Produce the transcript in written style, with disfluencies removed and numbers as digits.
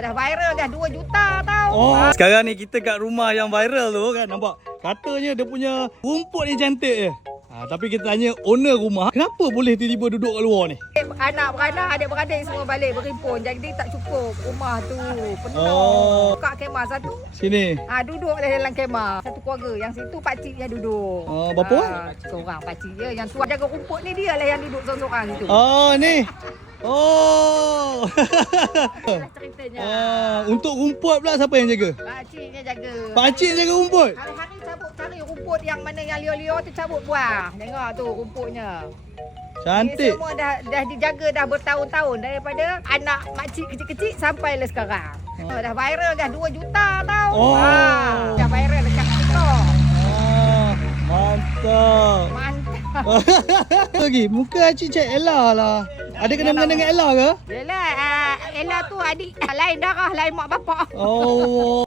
dah viral dah 2 juta tau. Oh, sekarang ni kita kat rumah yang viral tu kan, nampak? Katanya dia punya rumput ni cantik je. Tapi kita tanya owner rumah, kenapa boleh tiba-tiba duduk kat luar ni? Anak-beranak, adik-beradik semua balik berhimpun. Jadi tak cukup rumah tu. Penuh. Buka kemah satu. Sini. Duduk dalam kemah. Satu keluarga. Yang situ pakcik yang duduk. Berapa? Seorang pakcik je. Yang tuan jaga rumput ni dia lah yang duduk seorang-seorang situ. Ni. Oh. Itulah ceritanya. Untuk rumput pula siapa yang jaga? Pakcik yang jaga. Pakcik jaga rumput? Hari-hari cabut cari rumput yang mana yang liar-liar tu cabut buang. Tengok tu rumputnya. Cantik. Ini semua dah dijaga dah bertahun-tahun. Daripada anak makcik kecil-kecil sampai lah sekarang. Dah viral dah 2 juta tau. Dah viral dekat TikTok. Mantap. Lagi, muka Acik cek Ella lah. Ada kena-mengena dengan Ella ke? Yelah, Ella tu adik lain darah, lain mak bapak. Oh.